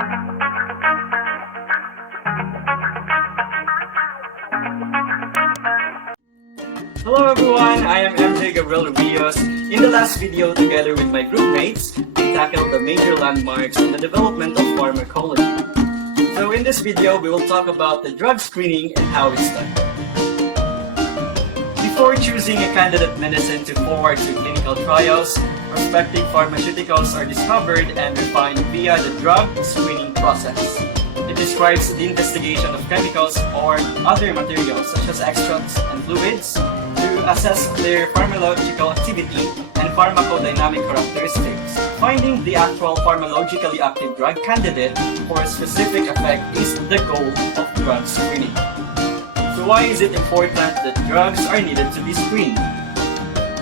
Hello everyone, I am MJ Gabrielle Rovillos. In the last video, together with my group mates, we tackled the major landmarks in the development of pharmacology. So in this video, we will talk about the drug screening and how it's done. Before choosing a candidate medicine to forward to clinical trials, prospective pharmaceuticals are discovered and refined via the drug screening process. It describes the investigation of chemicals or other materials such as extracts and fluids to assess their pharmacological activity and pharmacodynamic characteristics. Finding the actual pharmacologically active drug candidate for a specific effect is the goal of drug screening. So why is it important that drugs are needed to be screened?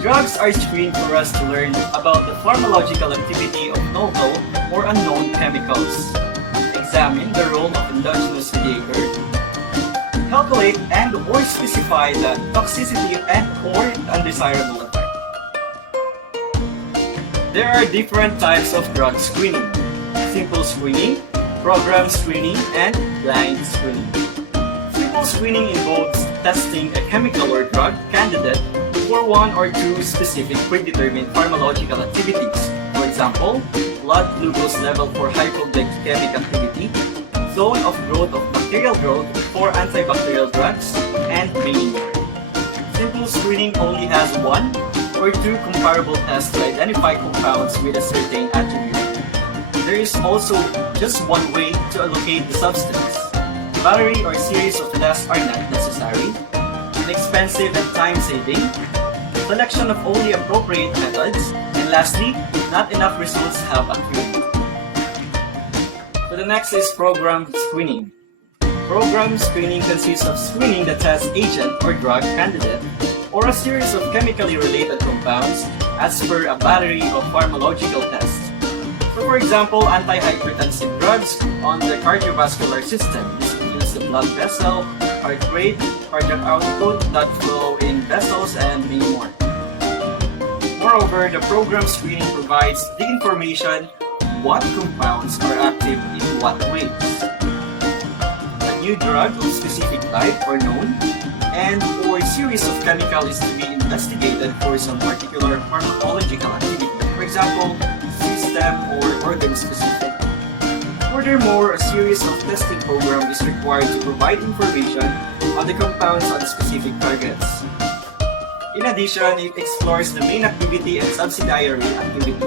Drugs are screened for us to learn about the pharmacological activity of novel or unknown chemicals, examine the role of endogenous mediator, calculate and or specify the toxicity and or undesirable effect. There are different types of drug screening: simple screening, program screening, and blind screening. Simple screening involves testing a chemical or drug candidate for one or two specific predetermined pharmacological activities. For example, blood glucose level for hypoglycemic activity, zone of growth of bacterial growth for antibacterial drugs, and many more. Simple screening only has one or two comparable tests to identify compounds with a certain attribute. There is also just one way to allocate the substance. Battery or series of tests are not necessary, inexpensive and time-saving, selection of only appropriate methods, and lastly, not enough results have accrued. So the next is program screening. Program screening consists of screening the test agent or drug candidate or a series of chemically related compounds as per a battery of pharmacological tests. So for example, antihypertensive drugs on the cardiovascular system. This includes the blood vessel, heart rate, cardiac output, blood flow in vessels, and many more. Moreover, the program screening provides the information what compounds are active in what ways. A new drug of specific type or known, and or series of chemicals is to be investigated for some particular pharmacological activity. For example, system or organ specific. Furthermore, a series of testing program is required to provide information on the compounds on specific targets. In addition, it explores the main activity and subsidiary activity.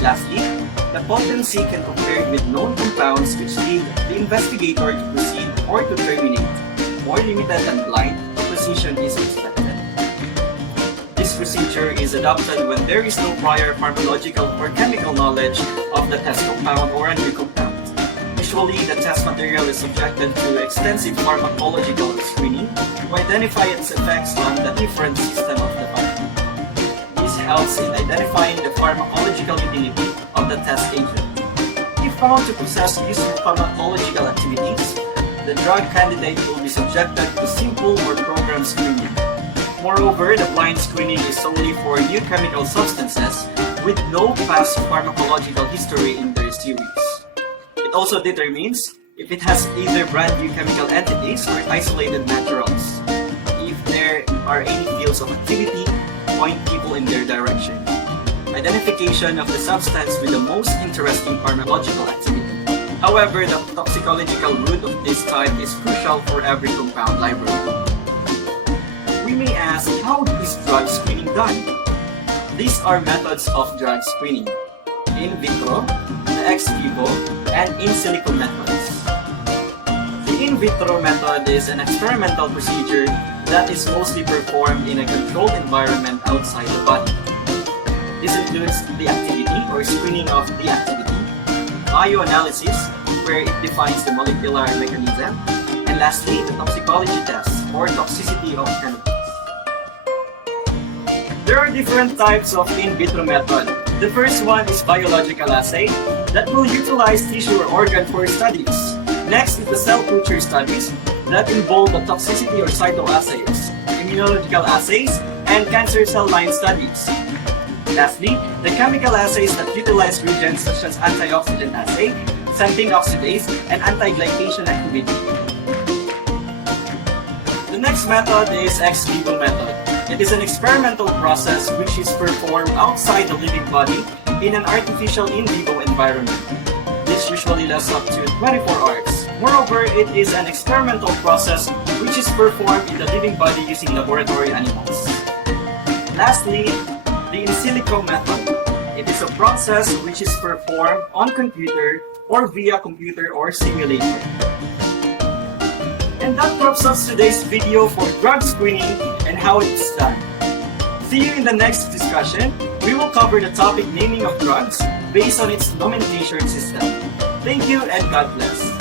Lastly, the potency can compare with known compounds which lead the investigator to proceed or to terminate. More limited and blind, a precision is expected. This procedure is adopted when there is no prior pharmacological or chemical knowledge of the test compound or a new compound. Usually, the test material is subjected to extensive pharmacological screening to identify its effects on the different system of the body. This helps in identifying the pharmacological utility of the test agent. If found to possess useful pharmacological activities, the drug candidate will be subjected to simple or program screening. Moreover, the blind screening is solely for new chemical substances with no past pharmacological history in their series. It also determines if it has either brand new chemical entities or isolated naturals. If there are any fields of activity, point people in their direction. Identification of the substance with the most interesting pharmacological activity. However, the toxicological route of this type is crucial for every compound library. We may ask, how is drug screening done? These are methods of drug screening: in vitro, the ex vivo, and in-silico methods. The in vitro method is an experimental procedure that is mostly performed in a controlled environment outside the body. This includes the activity or screening of the activity, bioanalysis, where it defines the molecular mechanism, and lastly, the toxicology test or toxicity of chemicals. There are different types of in vitro method. The first one is biological assay that will utilize tissue or organ for studies. Next is the cell culture studies that involve the toxicity or cytoassays, immunological assays, and cancer cell line studies. Lastly, the chemical assays that utilize reagents such as antioxidant assay, scenting oxidase, and anti-glycation activity. The next method is ex vivo method. It is an experimental process which is performed outside the living body in an artificial in vivo environment. This usually lasts up to 24 hours. Moreover, it is an experimental process which is performed in the living body using laboratory animals. Lastly, the in-silico method. It is a process which is performed on computer or via computer or simulator. And that wraps up today's video for drug screening and how it's done. See you in the next discussion. We will cover the topic naming of drugs based on its nomenclature system. Thank you and God bless.